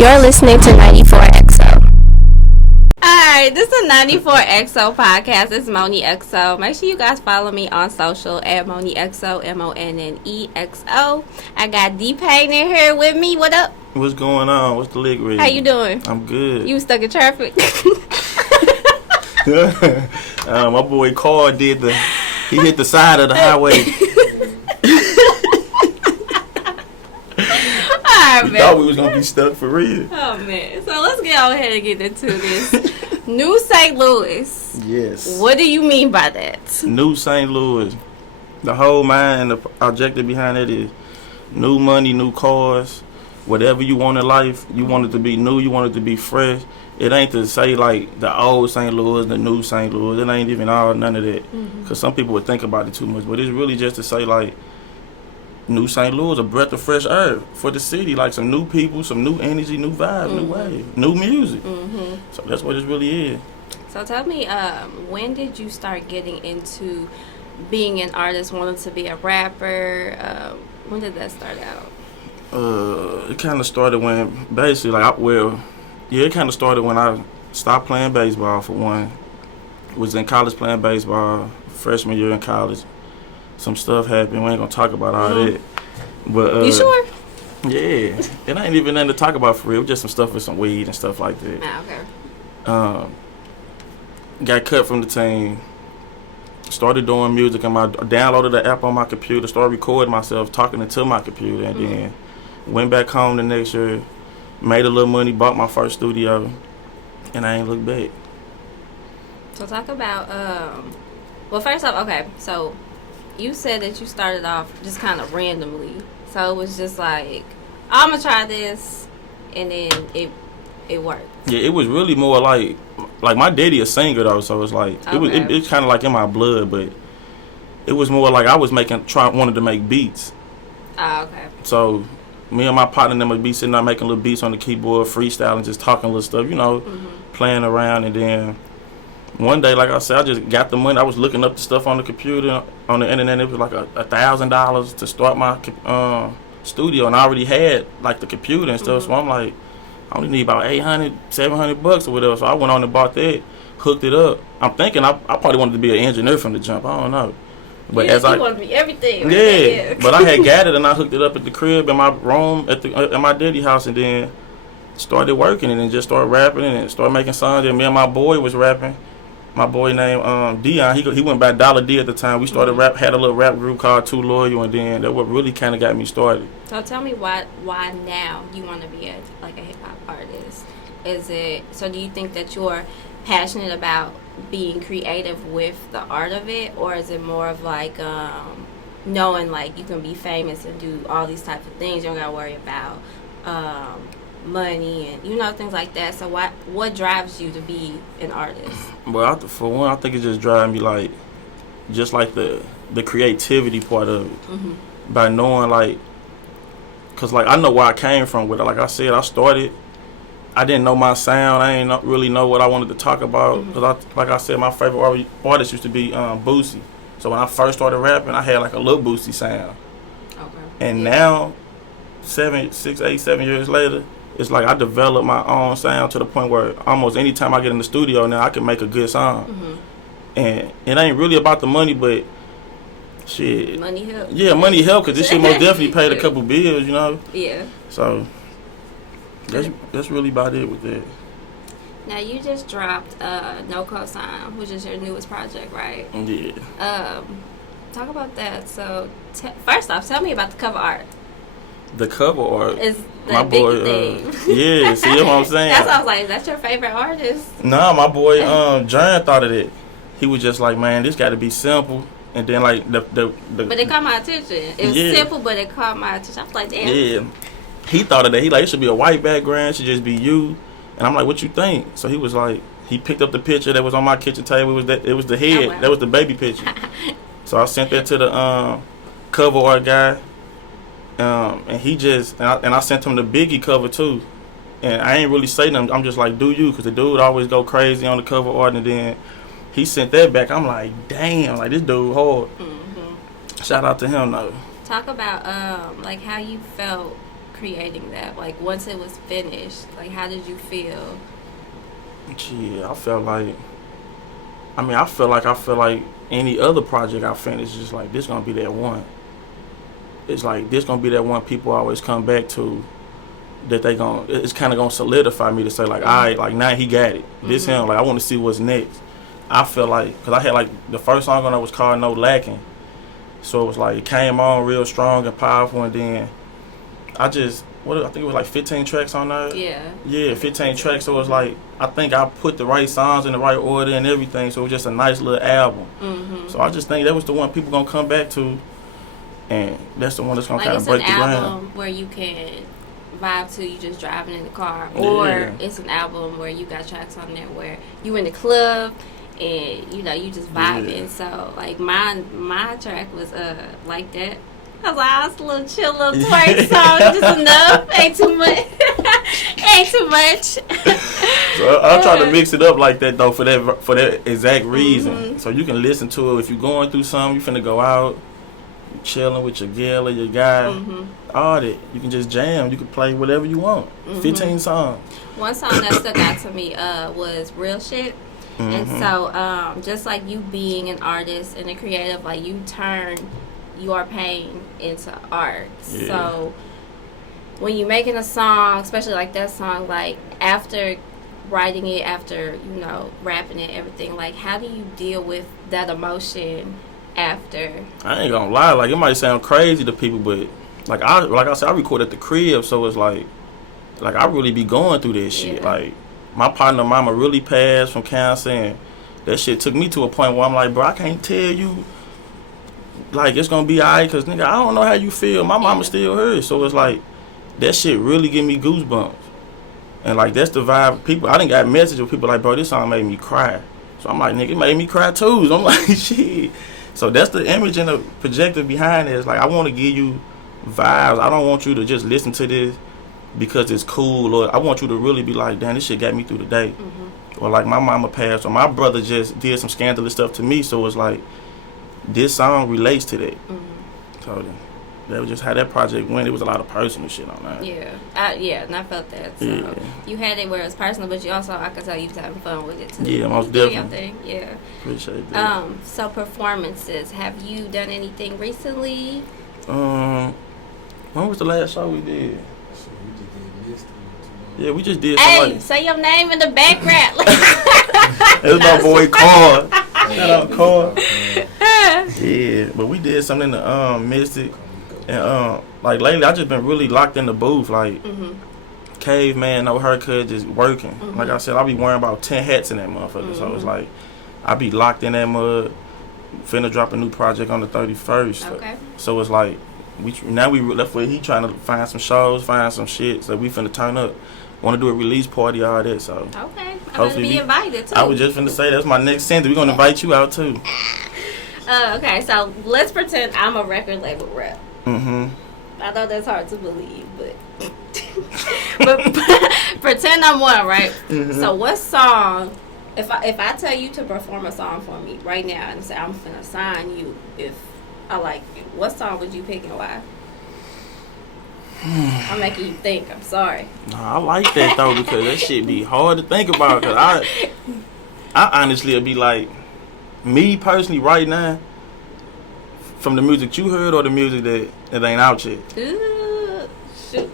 You're listening to 94XO. Alright, this is a 94XO podcast. It's MonneXo. Make sure you guys follow me on social at MonneXo, MonneXO. I got Paine in here with me. What up? What's going on? What's the lick read? How you doing? I'm good. You stuck in traffic? My boy Carl he hit the side of the highway. We thought we was going to be stuck for real. Oh, man. So let's get on ahead and get into this. New St. Louis. Yes. What do you mean by that? New St. Louis. The whole mind and the objective behind it is new money, new cars, whatever you want in life. You want it to be new. You want it to be fresh. It ain't to say like the old St. Louis, the new St. Louis. It ain't even none of that. Because some people would think about it too much. But it's really just to say like, New St. Louis, a breath of fresh air for the city, like some new people, some new energy, new vibes, new wave, new music. So that's what it really is. So tell me, when did you start getting into being an artist, wanting to be a rapper? When did that start out? It kind of started when, basically, it kind of started when I stopped playing baseball, for one. Was in college playing baseball, freshman year in college. Some stuff happened. We ain't gonna talk about all that. But you sure? Yeah, it ain't even nothing to talk about for real. It was just some stuff with some weed and stuff like that. Okay. Got cut from the team. Started doing music, and downloaded the app on my computer. Started recording myself talking into my computer, and then went back home the next year. Made a little money, bought my first studio, and I ain't looked back. So talk about. Well, first off, okay, so. You said that you started off just kind of randomly. So it was just like, I'm going to try this, and then it worked. Yeah, it was really more like my daddy a singer, though, so it's like, okay. It's kind of like in my blood, but it was more like I was wanted to make beats. Okay. So me and my partner them would be sitting there making little beats on the keyboard, freestyling, just talking little stuff, playing around, and then one day, like I said, I just got the money. I was looking up the stuff on the computer, on the internet. It was like $1,000 to start my studio, and I already had like the computer and stuff. So I'm like, I only need about $800, $700 or whatever. So I went on and bought that, hooked it up. I'm thinking I probably wanted to be an engineer from the jump. I don't know, but you want to be everything. Right? Yeah, but I had got it and I hooked it up at the crib in my room at my daddy's house, and then started working and then just started rapping and started making songs. And me and my boy was rapping. My boy named Dion, he went by Dollar D at the time. We started had a little rap group called Too Loyal, and then that what really kind of got me started. So tell me why now you want to be a hip hop artist? Do you think that you're passionate about being creative with the art of it, or is it more of like knowing like you can be famous and do all these types of things, you don't gotta worry about money and things like that? So what drives you to be an artist? Well, for one, I think it just drives me like the creativity part of it, by knowing like, cause like I know where I came from with it. Like I said, I didn't know my sound. I ain't really know what I wanted to talk about. Cause like I said, my favorite artist used to be Boosie. So when I first started rapping, I had like a little Boosie sound. Okay. And now, 7 years later, it's like I developed my own sound to the point where almost any time I get in the studio now, I can make a good song. And it ain't really about the money, but shit. Money help. Yeah, money help, because this shit most definitely paid a couple bills, Yeah. So that's really about it with that. Now, you just dropped No Cosign, which is your newest project, right? Yeah. Talk about that. So first off, tell me about the cover art. The cover art is my big boy. Thing. Yeah, see what I'm saying? That's what I was like. Is that your favorite artist? Nah, my boy John thought of it. He was just like, man, this got to be simple. And then like the But it caught my attention. It was simple, but it caught my attention. I was like, damn. Yeah. He thought of that. He like, it should be a white background. It should just be you. And I'm like, what you think? So he was like, he picked up the picture that was on my kitchen table. It was the head. Oh, wow. That was the baby picture. So I sent that to the cover art guy. And he just, and I sent him the Biggie cover too. And I ain't really say nothing. I'm just like, do you? Because the dude always go crazy on the cover art. And then he sent that back. I'm like, damn, like this dude hard. Shout out to him though. Talk about like how you felt creating that? Like once it was finished, like how did you feel? Yeah, I felt like. I feel like any other project I finish, just like this gonna be that one. It's like this gonna be that one people always come back to. That it's kind of gonna solidify me to say like, all right, like now he got it. This him, like I want to see what's next. I feel like, cause I had like the first song on it was called No Lacking, so it was like it came on real strong and powerful, and then I think it was like 15 tracks on there. Yeah, 15 tracks. So it was like I think I put the right songs in the right order and everything. So it was just a nice little album. So I just think that was the one people gonna come back to, and that's the one that's gonna like kind of break the ground. It's an album where you can vibe to you just driving in the car, or it's an album where you got tracks on there where you in the club and you just vibing. So like my track was like that. Cause I was a little chill, little twerk song, just enough. Ain't too much. Ain't too much. So I try to mix it up like that though for that exact reason. So you can listen to it if you're going through something. You finna go out, you chilling with your girl or your guy. All that you can just jam. You can play whatever you want. 15 songs. One song that stuck out to me was Real Shit. And so just like you being an artist and a creative, like you turn your pain into art. So when you're making a song, especially like that song, like after writing it, after rapping it, everything, like how do you deal with that emotion after? I ain't gonna lie, like it might sound crazy to people, but like I said, I record at the crib, so it's like I really be going through this shit. Like my partner mama really passed from cancer, and that shit took me to a point where I'm like, bro, I can't tell you like it's gonna be alright, cause nigga, I don't know how you feel. My mama still hurts, so it's like that shit really give me goosebumps. And like that's the vibe. People, I done got messages with people like, bro, this song made me cry. So I'm like, nigga, it made me cry too. So I'm like, shit. So that's the image and the projector behind it. It's like I want to give you vibes. I don't want you to just listen to this because it's cool, or I want you to really be like, damn, this shit got me through the day. Or like my mama passed, or my brother just did some scandalous stuff to me. So it's like this song relates to that. So that was just how that project went. It was a lot of personal shit on that. And I felt that. So you had it where it was personal, but you also, I could tell you was having fun with it too. Yeah, most definitely. Appreciate that. So performances, have you done anything recently? When was the last show we did? Yeah, we just did. Hey, say your name in the background. It was my boy Carl. Shout out Carl. Yeah, but we did something in the Mystic, and like lately I just been really locked in the booth, like caveman, no haircut, just working. Like I said, I be wearing about 10 hats in that motherfucker. So it's like I be locked in that mud. Finna drop a new project on the 31st. Okay. So it's like we left with he trying to find some shows, find some shit. So we finna turn up. Want to do a release party, all that. So okay, I'm gonna be invited too. I was just finna say that's my next sentence. We gonna invite you out too. Okay, so let's pretend I'm a record label rep. I know that's hard to believe, but pretend I'm one, right? So what song? If I tell you to perform a song for me right now and say I'm finna sign you if I like you, what song would you pick and why? I'm making you think. I'm sorry. Nah, I like that though because that shit be hard to think about. Cause I honestly would be like, me personally right now, from the music you heard or the music that ain't out yet. Ooh, shoot.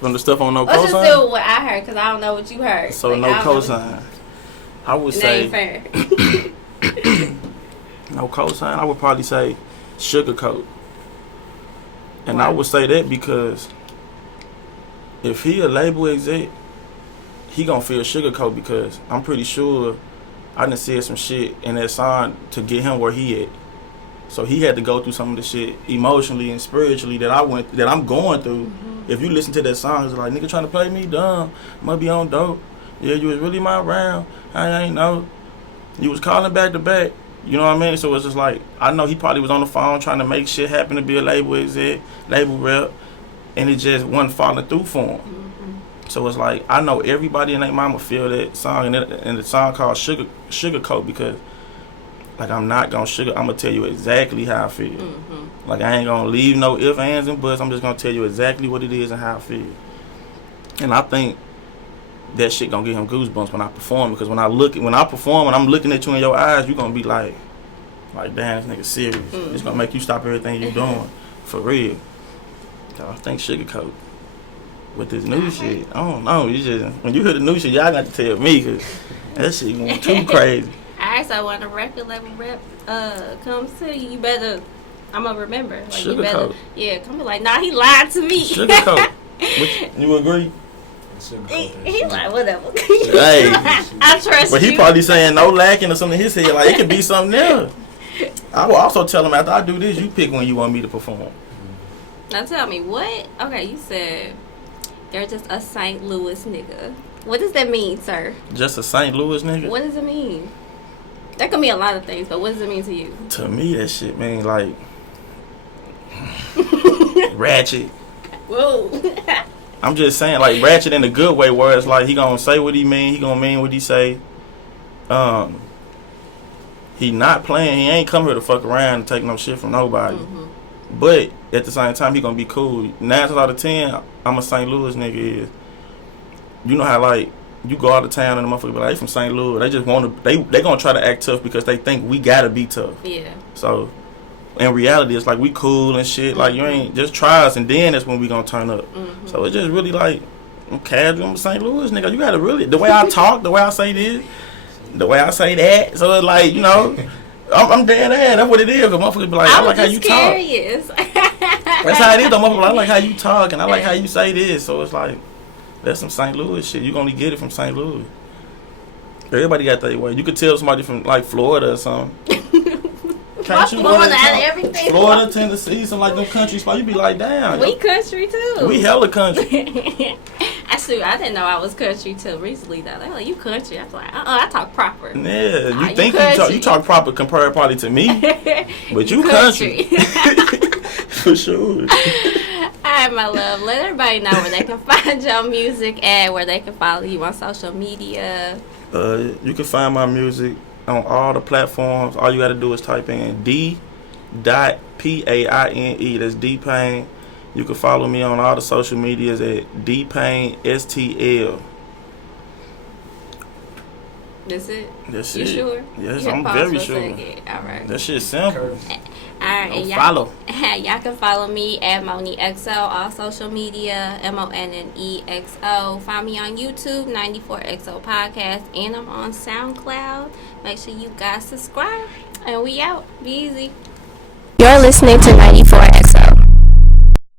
From the stuff on No Cosign. Let's just do what I heard because I don't know what you heard. So like, No Cosign. I would say. Fair. No Cosign. I would probably say Sugarcoat. And I would say that because if he a label exec, he gonna feel Sugarcoat because I'm pretty sure I done said some shit in that song to get him where he at. So he had to go through some of the shit emotionally and spiritually that I'm going through. If you listen to that song, it's like, nigga trying to play me dumb, must be on dope. Yeah, you was really my round. I ain't know. You was calling back to back. You know what I mean? So it's just like, I know he probably was on the phone trying to make shit happen to be a label exec, label rep, and it just wasn't falling through for him. So it's like, I know everybody in their mama feel that song, and the song called Sugarcoat because Like, I'm not gonna sugar. I'm gonna tell you exactly how I feel. Mm-hmm. Like, I ain't gonna leave no ifs, ands, and buts. I'm just gonna tell you exactly what it is and how I feel. And I think that shit gonna give him goosebumps when I perform. Because when I perform, when I'm looking at you in your eyes, you gonna be like, damn, this nigga serious. Mm-hmm. It's gonna make you stop everything you doing. For real. So I think sugarcoat. With this new shit, I don't know. You just, when you hear the new shit, y'all got to tell me, because that shit going too crazy. Alright, so when a record label rep comes to you, you better, I'm gonna remember. Like, Sugarcoat. you better, yeah, come be like, nah, he lied to me. Sugarcoat. You agree? He's like, whatever. Hey. I trust But you. he probably saying no lacking or something in his head. Like, it could be something else. I will also tell him, after I do this, you pick when you want me to perform. Now tell me, what? Okay, you said you're just a St. Louis nigga. What does that mean, sir? Just a St. Louis nigga? What does it mean? That could mean a lot of things, but what does it mean to you? To me, that shit mean like ratchet. Whoa. I'm just saying, like, ratchet in a good way, where it's like he gonna say what he mean, he gonna mean what he say. He not playing, he ain't come here to fuck around and take no shit from nobody. Mm-hmm. But at the same time, he gonna be cool. 9 times out of 10, I'm a St. Louis nigga. Is, you know how, like, you go out of town and the motherfucker be like, they from St. Louis. They just want to, they gonna try to act tough because they think we gotta be tough. Yeah. So in reality, it's like we cool and shit. Like, you ain't, just try us, and then that's when we gonna turn up. Mm-hmm. So it's just really like, I'm casual. I'm a St. Louis nigga. You gotta really, the way I talk, the way I say this, the way I say that. So it's like, you know, I'm dead ass. That's what it is. Cause motherfuckers be like, I like how you curious. talk. That's how it is. Though, motherfuckers, I like how you talk, and I like how you say this. So it's like, that's some St. Louis shit. You gonna get it from St. Louis. Everybody got their way. You could tell somebody from like Florida or something. Can't you Florida and everything. Florida, Tennessee, some like them country spots. You be like, damn. We country too. We hella country. I didn't know I was country till recently though. They're like, you country? I was like, I talk proper. Yeah, you you think you talk proper compared probably to me, but you country. For sure. Alright, my love. Let everybody know where they can find your music at, where they can follow you on social media. You can find my music on all the platforms. All you got to do is type in D.Paine. That's D Paine. You can follow me on all the social medias at D Paine STL. That's it? That's you it. sure? Yes, You I'm pause very for a sure. second. Alright. That shit's simple. Alright, and Follow. y'all can follow me at MonneXo, all social media, MonneXo. Find me on YouTube, 94XO Podcast, and I'm on SoundCloud. Make sure you guys subscribe, and we out. Be easy. You're listening to 94XO.